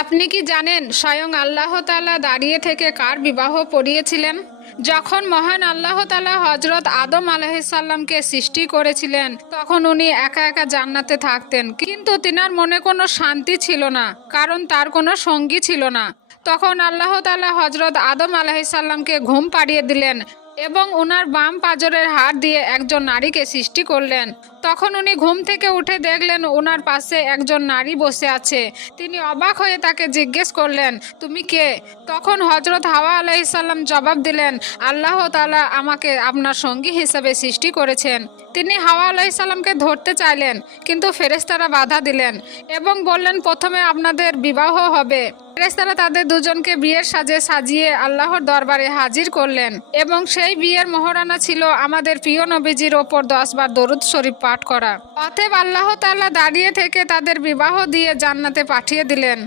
আপনি কি জানেন স্বয়ং আল্লাহ তাআলা দাঁড়িয়ে থেকে কার বিবাহ পড়িয়েছিলেন? যখন মহান আল্লাহ তাআলা হযরত আদম আলাইহিসসালামকে সৃষ্টি করেছিলেন তখন উনি একা একা জান্নাতে থাকতেন, কিন্তু তিনার মনে কোনো শান্তি ছিল না, কারণ তার কোনো সঙ্গী ছিল না। তখন আল্লাহ তাআলা হযরত আদম আলাইহিসসালামকে ঘুম পাড়িয়ে দিলেন এবং উনার বাম পাঁজরের হাড় দিয়ে একজন নারীকে সৃষ্টি করলেন। তখন উনি ঘুম থেকে উঠে দেখলেন উনার পাশে একজন নারী বসে আছে। তিনি অবাক হয়ে তাকে জিজ্ঞেস করলেন, তুমি কে? তখন হযরত হাওয়া আলাইহিসসালাম জবাব দিলেন, আল্লাহ তাআলা আমাকে আপনার সঙ্গী হিসেবে সৃষ্টি করেছেন। তিনি হাওয়া আলাইহিসসালামকে ধরতে চাইলেন, কিন্তু ফেরেশতারা বাধা দিলেন এবং বললেন, প্রথমে আপনাদের বিবাহ হবে। ফেরেশতারা তাদের দুজনকে বিয়ের সাজে সাজিয়ে আল্লাহর দরবারে হাজির করলেন এবং সেই বিয়ের মোহরানা ছিল আমাদের প্রিয় নবীজির ওপর 10 বার দরুদ শরীফ পাঠ করা। অতএব আল্লাহ তাআলা দাঁড়িয়ে থেকে তাদের বিবাহ দিয়ে জান্নাতে পাঠিয়ে দিলেন।